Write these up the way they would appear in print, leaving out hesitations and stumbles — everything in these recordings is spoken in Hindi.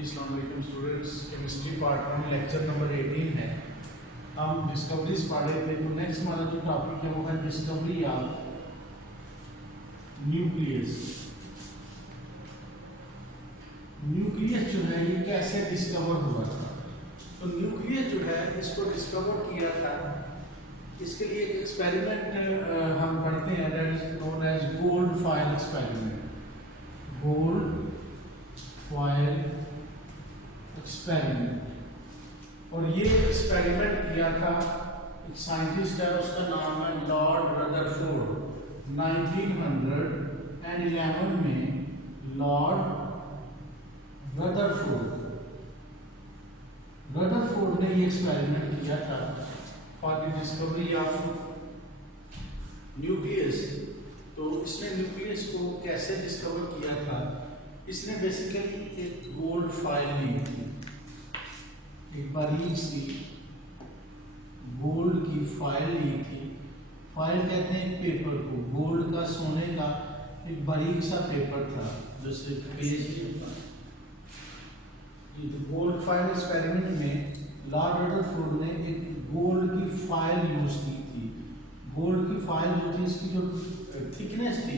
अस्सलाम वालेकुम students, chemistry part 1 lecture number 18 है। हम डिस्कवरीज पढ़ रहे थे, तो नेक्स्ट हमारा जो टॉपिक है वो है डिस्कवरी ऑफ न्यूक्लियस। न्यूक्लियस जो है ये कैसे डिस्कवर हुआ था? तो न्यूक्लियस जो है इसको डिस्कवर किया था, इसके लिए एक एक्सपेरिमेंट हम पढ़ते हैं, that is known as gold foil experiment. Gold foil experiment. और ये एक्सपेरिमेंट किया था एक साइंटिस्ट है, उसका नाम है लॉर्ड रदरफोर्ड। 1911 में लॉर्ड रदरफोर्ड ने ये एक्सपेरिमेंट किया था for the discovery of nucleus. तो इसने न्यूक्लियस को कैसे डिस्कवर किया था? इसने बेसिकली एक गोल्ड फाइल ली थी, एक बारीक सी गोल्ड की फाइल ली थी। फाइल कहते हैं एक पेपर को, गोल्ड का, सोने का एक बारीक सा पेपर था जो सिर्फ पेज होता। गोल्ड फाइल एक्सपेरिमेंट में लॉर्ड रदरफोर्ड ने एक गोल्ड की फाइल यूज की थी। गोल्ड की फाइल जो थी, इसकी जो थिकनेस थी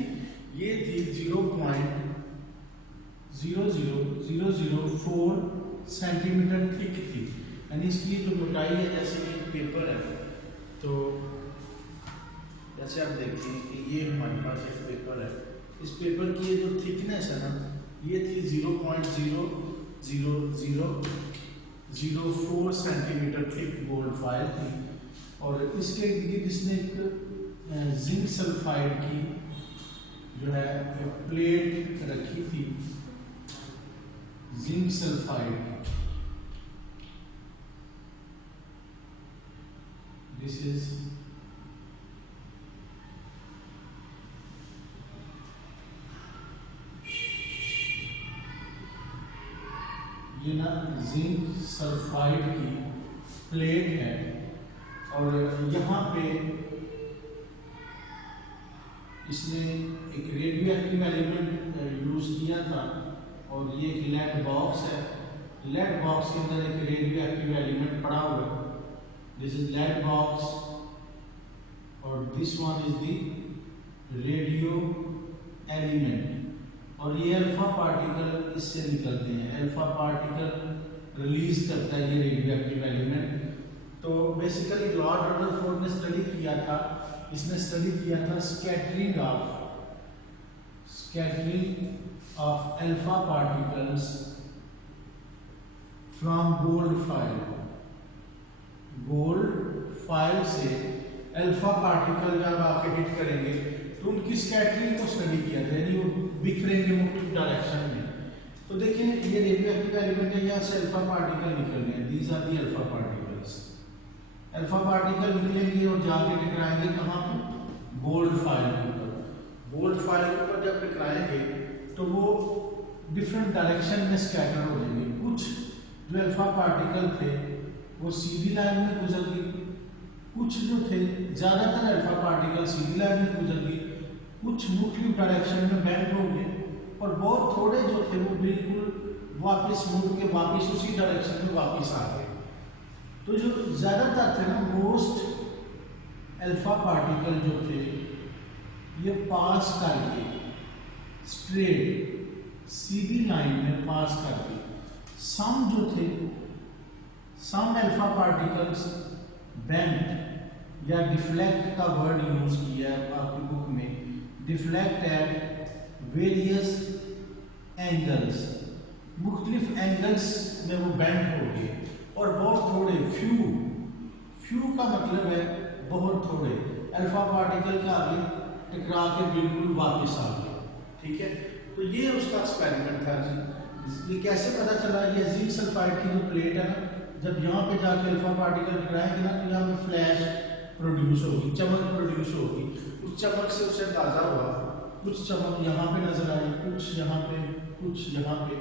ये थी 0.00004 सेंटीमीटर थिक थी, यानी इसकी जो मोटाई है, जैसे कि पेपर है, तो जैसे आप देखिए कि ये हमारे पास एक पेपर है, इस पेपर की ये जो थिकनेस है ना, ये थी 0.00004 सेंटीमीटर थिक गोल्ड फाइल थी। और इसके गिर्द इसने एक जिंक सल्फाइड की जो है प्लेट रखी थी, जिंक सल्फाइड। दिस इज ये ना जिंक सल्फाइड की प्लेट है, और यहाँ पे इसने एक रेडियो एक्टिव एलिमेंट यूज किया था। और ये एक लेड बॉक्स है, लेड बॉक्स के अंदर एक रेडियो एक्टिव एलिमेंट पड़ा हुआ है। दिस इज लेड बॉक्स और this one is the radio element. और ये अल्फा पार्टिकल इससे निकलते हैं, अल्फा पार्टिकल रिलीज करता है ये रेडियो एक्टिव एलिमेंट। तो बेसिकली लॉर्ड रदरफोर्ड ने स्टडी किया था, इसने स्टडी किया था scattering of alpha particles from gold file. Gold file से अल्फा पार्टिकल जब आके हिट करेंगे तो उनकी स्कैटरिंग को स्टडी किया था, यानी वो बिखरेंगे मुख्तलिफ डायरेक्शन में। तो देखिए ये रेडियो एक्टिव एलिमेंट है, यहाँ से अल्फा पार्टिकल निकल गए, these are the alpha particles. Alpha particle निकलेंगे और जाके टकराएंगे कहाँ पे? गोल्ड फाइल के ऊपर। गोल्ड फाइल के ऊपर जब टकराएंगे तो वो डिफरेंट डायरेक्शन में स्कैटर हो जाएंगे। कुछ जो अल्फा पार्टिकल थे वो सीधी लाइन में गुजर गए, कुछ जो थे, ज्यादातर अल्फा पार्टिकल सीधी लाइन में गुजर गए, कुछ मुख्तलिफ डायरेक्शन में बेंड हो गए, और बहुत थोड़े जो थे वो बिल्कुल वापस मुड़ के वापस उसी डायरेक्शन में वापस आ गए। तो जो ज्यादातर थे ना, मोस्ट अल्फा पार्टिकल जो थे ये पास करके स्ट्रेट सीधी लाइन में पास करके, सम जो थे, सम अल्फा पार्टिकल्स बेंट या डिफ्लेक्ट का वर्ड यूज किया है आपकी बुक में, डिफ्लेक्ट एट वेरियस एंगल्स, मुख्तलिफ एंगल्स में वो बेंड हो गए। और बहुत थोड़े फ्यू का मतलब है बहुत थोड़े अल्फा पार्टिकल का आगे टकरा के बिल्कुल वापस आ गए। ठीक है, तो ये उसका एक्सपेरिमेंट था जी। ये कैसे पता चला? ये जिंक सल्फाइड की जो प्लेट है ना, जब यहाँ पे जाके अल्फा पार्टिकल टकराएंगे ना, तो यहाँ पे फ्लैश प्रोड्यूस होगी, चमक प्रोड्यूस होगी। उस चमक से उसे अंदाजा हुआ, कुछ चमक यहाँ पे नजर आई, कुछ यहाँ पे, कुछ यहाँ पे,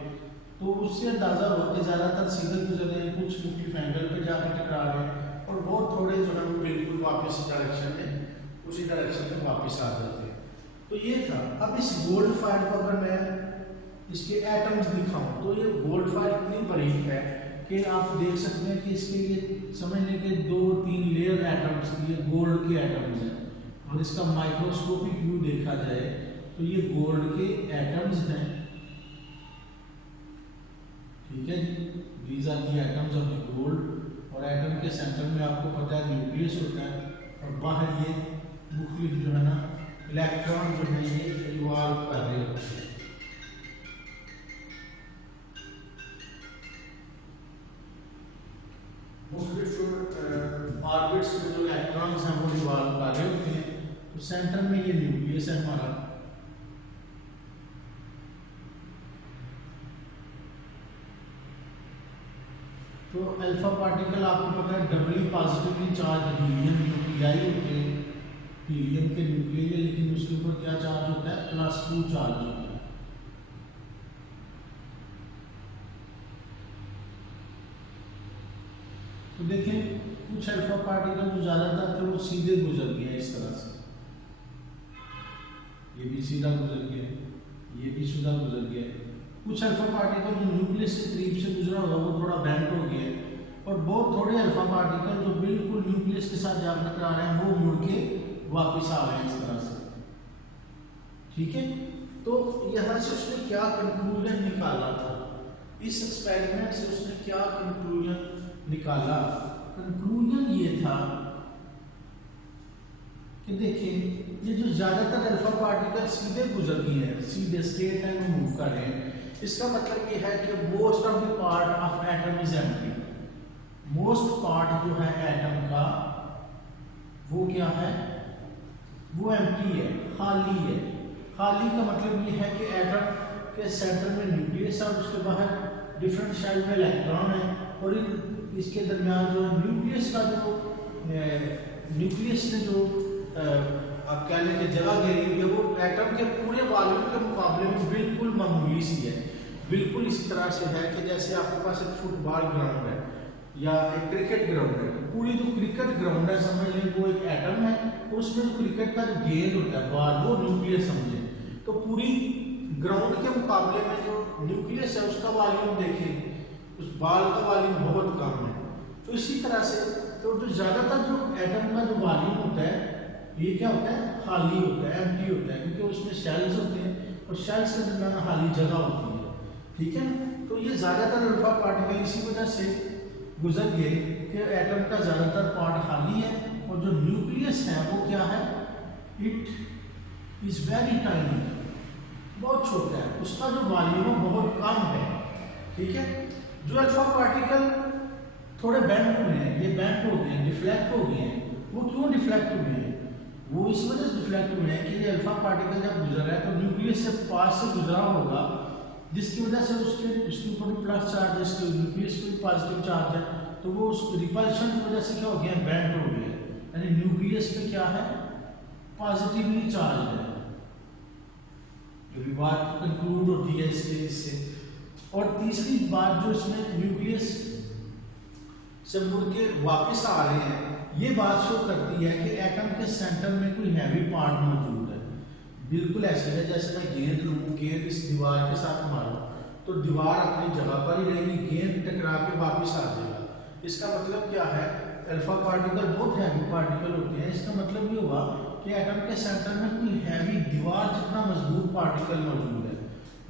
तो उससे अंदाजा हुआ कि ज्यादातर सीधे गुजर रहे हैं, कुछ मुख्तलिफ एंगल पे जाके टकरा रहे हैं, और बहुत थोड़े जो है वो बिल्कुल वापस डायरेक्शन में, उसी डायरेक्शन में वापस आ जाते हैं। तो ये था। अब इस गोल्ड फाइल को अगर मैं इसके एटम्स दिखाऊं, तो ये गोल्ड फाइल इतनी बारीक है कि आप देख सकते हैं कि इसके लिए समझने के 2-3 लेयर एटम्स ये गोल्ड के एटम्स हैं, और इसका माइक्रोस्कोपिक व्यू देखा जाए तो ये गोल्ड के एटम्स हैं। ठीक है जी, these are the atoms of the gold, और एटम के सेंटर में आपको पता है न्यूक्लियस होता है, और बाहर ये मुख्तलिफ जो है ना इलेक्ट्रॉन जो है ये रिवॉल्व कर रहे होते हैं। मुख्तलिफ ऑर्बिट्स में जो इलेक्ट्रॉन्स हैं वो रिवॉल्व कर रहे होते हैं। तो सेंटर में ये न्यूक्लियस है हमारा। तो अल्फा पार्टिकल आपको पता है डबली पॉजिटिवली चार्ज हीलियम न्यूक्लियाई होते हैं, हीलियम के न्यूक्लियाई, लेकिन उसके ऊपर क्या चार्ज होता है, +2 चार्ज होता है। तो देखें कुछ अल्फा पार्टिकल जो ज्यादातर थे वो सीधे गुजर गए इस तरह से, ये भी सीधा गुजर गया, ये भी सीधा गुजर गया। कुछ अल्फा पार्टिकल जो न्यूक्लियस के करीब से गुजरा होगा वो थोड़ा बेंड हो गया, और बहुत थोड़े अल्फा पार्टिकल जो बिल्कुल न्यूक्लियस के साथ जा टकरा रहे हैं वो मुड़ के वापस आ रहे हैं इस तरह से। ठीक है, तो यहां से उसने क्या कंक्लूजन निकाला था, इस एक्सपेरिमेंट से उसने क्या कंक्लूजन निकाला। कंक्लूजन ये था कि देखिए ये जो ज्यादातर अल्फा पार्टिकल सीधे गुजर गए हैं, सीधे स्ट्रेट लाइन में मूव कर रहे हैं, इसका मतलब ये है कि most of the part of atom is empty. Most part जो है एटम का वो क्या है, वो एम्प्टी है, खाली है। खाली का मतलब ये है कि एटम के सेंटर में न्यूक्लियस है, उसके बाहर डिफरेंट शेल में इलेक्ट्रॉन है, और इसके दरमियान जो न्यूक्लियस का जो न्यूक्लियस ने जो आप कह लें कि जगह घेरी हुई है वो एटम के पूरे वॉल्यूम के मुकाबले में बिल्कुल मामूली सी है। बिल्कुल इस तरह से है कि जैसे आपके पास एक फुटबॉल ग्राउंड है या एक क्रिकेट ग्राउंड है, पूरी जो क्रिकेट ग्राउंड है समझ लें वो एक एटम है, तो उसमें जो क्रिकेट का जो गेंद होता है बॉल वो न्यूक्लियस समझे, तो पूरी ग्राउंड के मुकाबले में जो न्यूक्लियस है उसका वॉल्यूम देखें, उस बॉल का वॉल्यूम बहुत कम है। तो इसी तरह से तो जो ज्यादातर जो एटम का जो वॉल्यूम होता है ये क्या होता है, खाली होता है, एम्प्टी होता है, क्योंकि उसमें शेल्स होते हैं और शेल्स के दरमियान खाली जगह होती है। ठीक है, तो ये ज्यादातर अल्फा पार्टिकल इसी वजह से गुजर गए कि एटम का ज्यादातर पार्ट खाली है, और जो न्यूक्लियस है वो क्या है, इट इज वेरी टाइनी, बहुत छोटा है, उसका जो वॉल्यूम बहुत कम है। ठीक है, जो अल्फा पार्टिकल थोड़े बेंड हुए हैं, ये बेंड हो गए हैं, डिफ्लेक्ट हो गए हैं, वो क्यों डिफ्लेक्ट हुए हैं, वो इस वजह से डिफ्लेक्ट हुए हैं कि ये अल्फा पार्टिकल जब गुजर रहा है तो न्यूक्लियस से पास से गुजरा होगा, जिसकी वजह से उसके ऊपर प्लस चार्ज है, इसके न्यूक्लियस पे पॉजिटिव चार्ज है, तो वो उस रिपल्शन की वजह से क्या हो गया, बेंड हो गया, यानी न्यूक्लियस पे क्या है, पॉजिटिवली चार्ज है। जो भी बात कंक्लूड होती है इससे। और तीसरी बात जो इसमें न्यूक्लियस से मुड़ के वापस आ रहे हैं, ये बात शो करती है कि एटम के सेंटर में कोई हैवी पार्ट मौजूद है। बिल्कुल ऐसे है जैसे मैं गेंद लूं, गेंद इस दीवार के साथ मारूं तो दीवार अपनी जगह पर ही रहेगी, गेंद टकरा के वापस आ जाएगा। इसका मतलब क्या है, अल्फा पार्टिकल बहुत हैवी पार्टिकल होते हैं, इसका मतलब ये हुआ कि एटम के सेंटर में कोई हैवी दीवार जितना मजबूत पार्टिकल मौजूद है,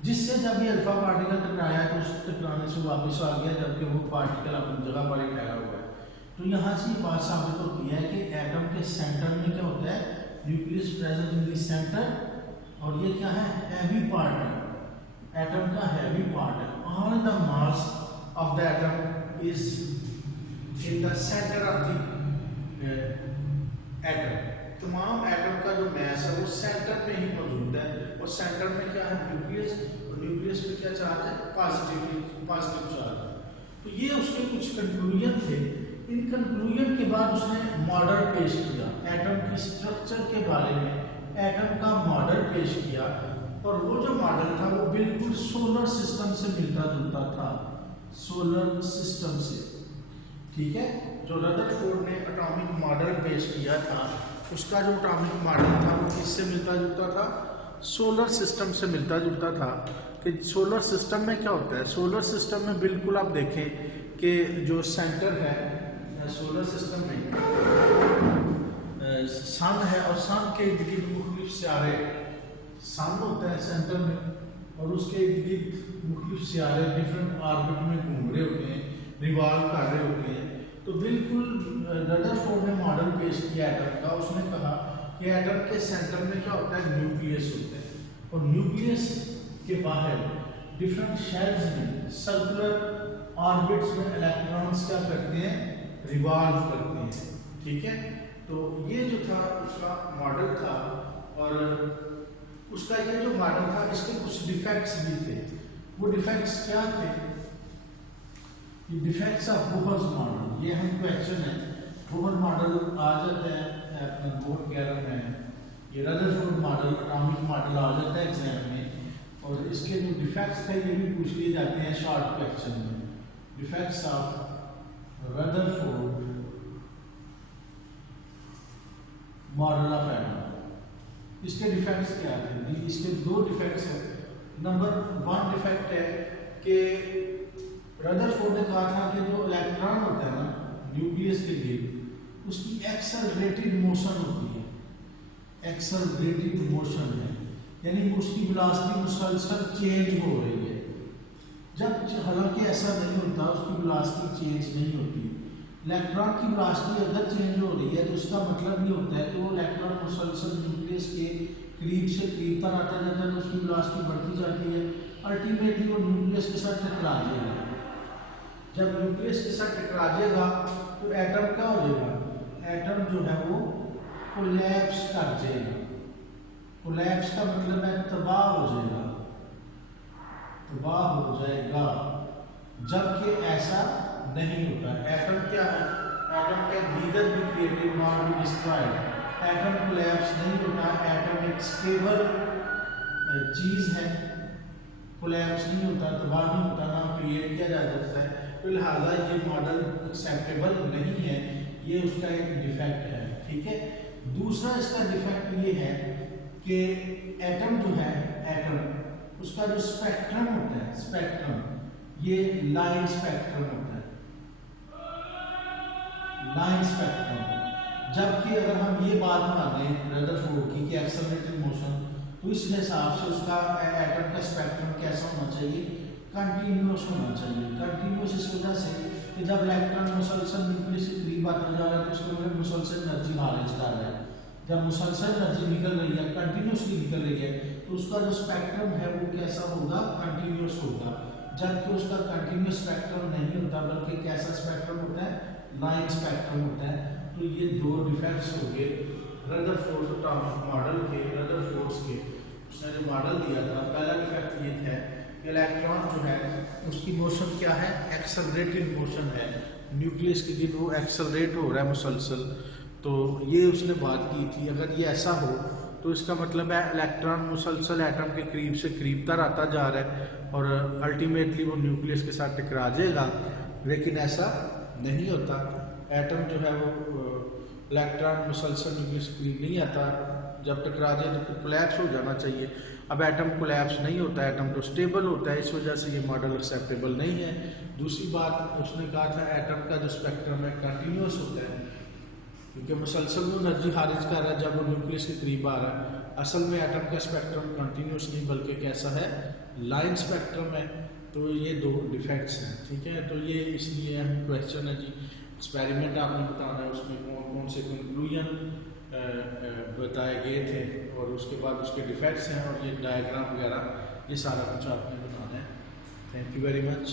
जिससे जब ये अल्फा पार्टिकल टकराया तो उस टकराने से वापस आ गया, जबकि वो पार्टिकल अपनी जगह पर ही ठहरा हुआ है। तो यहाँ से ये बात साबित होती है कि एटम के सेंटर में क्या होता है, nucleus present in the centre, और ये क्या है, हैवी पार्ट है, एटम का हैवी पार्ट है। All the mass of the atom is in the centre of the atom. तमाम एटम का जो मास है वो सेंटर में ही मौजूद है, और सेंटर में क्या है, न्यूक्लियस, और न्यूक्लियस पे क्या चार्ज है, पॉजिटिव चार्ज। तो ये उसके कुछ कंक्लूजन थे। इन कंक्लूजन के बाद उसने मॉडल पेश किया, एटम की स्ट्रक्चर के बारे में एटम का मॉडल पेश किया, और वो जो मॉडल था वो बिल्कुल सोलर सिस्टम से मिलता जुलता था, सोलर सिस्टम से। ठीक है, जो रदरफोर्ड ने एटॉमिक मॉडल पेश किया था उसका जो एटॉमिक मॉडल था वो किससे मिलता जुलता था, सोलर सिस्टम से मिलता जुलता था कि सोलर सिस्टम में क्या होता है। सोलर सिस्टम में बिल्कुल आप देखें कि जो सेंटर है सोलर सिस्टम में सन है और सन के इर्द गिर्द मुख्तलिफ सितारे, सन होता है सेंटर में और उसके इर्द गिर्द मुख्तलिफ सितारे डिफरेंट ऑर्बिट में घूम रहे होते हैं, रिवॉल्व कर रहे होते हैं। तो बिल्कुल रदरफोर्ड ने मॉडल पेश किया एटम का। उसने कहा कि एटम के सेंटर में क्या होता है, न्यूक्लियस होता है और न्यूक्लियस के बाहर डिफरेंट शेल्स में सर्कुलर ऑर्बिट्स में इलेक्ट्रॉन्स क्या करते हैं, रिवॉल्व करते हैं। ठीक है, तो ये जो था उसका मॉडल था और उसका ये जो मॉडल था इसके कुछ डिफेक्ट्स भी थे। वो डिफेक्ट्स क्या थे, ये डिफेक्ट्स ऑफ बोहर्स मॉडल, ये हम क्वेश्चन है बोहर मॉडल आ जाता है अपने बोर्ड 11 में, ये रदरफोर्ड मॉडल एटॉमिक मॉडल आ जाता है एग्जाम में और इसके जो डिफेक्ट्स थे ये भी पूछ लिए जाते हैं शॉर्ट क्वेश्चन में। Defects of Rutherford model of atom, इसके डिफेक्ट्स क्या थे? इसके दो डिफेक्ट्स हैं। नंबर 1 डिफेक्ट है कि रदरफोर्ड ने कहा था कि जो इलेक्ट्रॉन होता है ना न्यूक्लियस के लिए, उसकी एक्सेलरेटेड मोशन होती है, एक्सेलरेटेड मोशन है, यानी उसकी वेलोसिटी मुसलसल चेंज हो रही है। जब हालांकि ऐसा नहीं होता, उसकी वेलोसिटी चेंज नहीं होती। इलेक्ट्रॉन की वेलोसिटी अगर चेंज हो रही है तो उसका मतलब ये होता है कि वो इलेक्ट्रॉन मुसलसल न्यूक्लियस के करीब से करीब तक आता जाता है, तो उसकी वेलोसिटी बढ़ती जाती है। अल्टीमेटली वो न्यूक्लियस के साथ टकरा जाएगा। जब न्यूक्लियस के साथ टकरा जाएगा तो एटम क्या हो जाएगा, एटम जो है वो कोलैप्स कर जाएगा। कोलैप्स का मतलब है तबाह हो जाएगा, तबाह हो जाएगा, जबकि ऐसा नहीं होता। एटम क्या है, एटम क्या neither be created not be destroyed. Atom collapse नहीं होता, एटम एक स्टेबल चीज है, कोलैप्स नहीं होता, तबाह नहीं होता, ना क्रिएट किया जा सकता है। तो लिहाजा ये मॉडल एक्सेप्टेबल नहीं है, ये उसका एक डिफेक्ट है। ठीक है, दूसरा इसका डिफेक्ट ये है कि एटम जो है, एटम उसका जो स्पेक्ट्रम होता है, स्पेक्ट्रम ये लाइन स्पेक्ट्रम होता है, लाइन स्पेक्ट्रम। जबकि अगर हम ये बात माने रदरफोर्ड की कि एक्सेलरेटेड मोशन, तो इस हिसाब से उसका एटम का स्पेक्ट्रम कैसा होना चाहिए, कंटिन्यूअस होना चाहिए। कंटिन्यूअस इस वजह से कि जब इलेक्ट्रॉन मुसलसल न्यूक्लियस के करीब आता जा रहा है तो उसके अंदर मुसलसल एनर्जी खारिज कर रहा है। जब मुसलसल एनर्जी निकल रही है, कंटिन्यूअसली निकल रही है, तो उसका जो स्पेक्ट्रम है वो कैसा होगा, कंटिन्यूअस होगा। जबकि उसका कंटिन्यूअस स्पेक्ट्रम नहीं होता, बल्कि कैसा स्पेक्ट्रम होता है, लाइन स्पेक्ट्रम होता है। तो ये दो डिफेक्ट्स हो गए रदरफोर्ड एटॉमिक मॉडल के, रदरफोर्ड के उसने जो मॉडल दिया था। पहला डिफेक्ट ये था कि इलेक्ट्रॉन जो है उसकी मोशन क्या है, एक्सेलरेटेड मोशन है, न्यूक्लियस के गिर्द वो एक्सेलरेट हो रहा है मुसलसल। तो ये उसने बात की थी। अगर ये ऐसा हो तो इसका मतलब है इलेक्ट्रॉन मुसलसल एटम के करीब से करीब तर आता जा रहा है और अल्टीमेटली वो न्यूक्लियस के साथ टकरा जाएगा, लेकिन ऐसा नहीं होता। एटम जो है वो इलेक्ट्रॉन मुसलसल न्यूक्लियस के करीब नहीं आता, जब टकरा जाए तो फिर कोलैप्स हो जाना चाहिए। अब एटम कोलैप्स नहीं होता, एटम तो स्टेबल होता है, इस वजह से ये मॉडल एक्सेप्टेबल नहीं है। दूसरी बात उसने कहा था एटम का जो स्पेक्ट्रम है कंटिन्यूअस होता है, क्योंकि मुसलसल वो एनर्जी खारिज कर रहा है जब वो न्यूक्लियस के करीब आ रहा है। असल में एटम का स्पेक्ट्रम कंटिन्यूअस नहीं बल्कि कैसा है, लाइन स्पेक्ट्रम है। तो ये दो डिफेक्ट्स हैं। ठीक है, तो ये इसलिए हम क्वेश्चन है जी, एक्सपेरिमेंट आपने बताना है, उसमें कौन कौन से कंक्लूजन बताए गए थे और उसके बाद उसके डिफेक्ट्स हैं और ये डायग्राम वगैरह, ये सारा कुछ आपने बताना है। Thank you very much.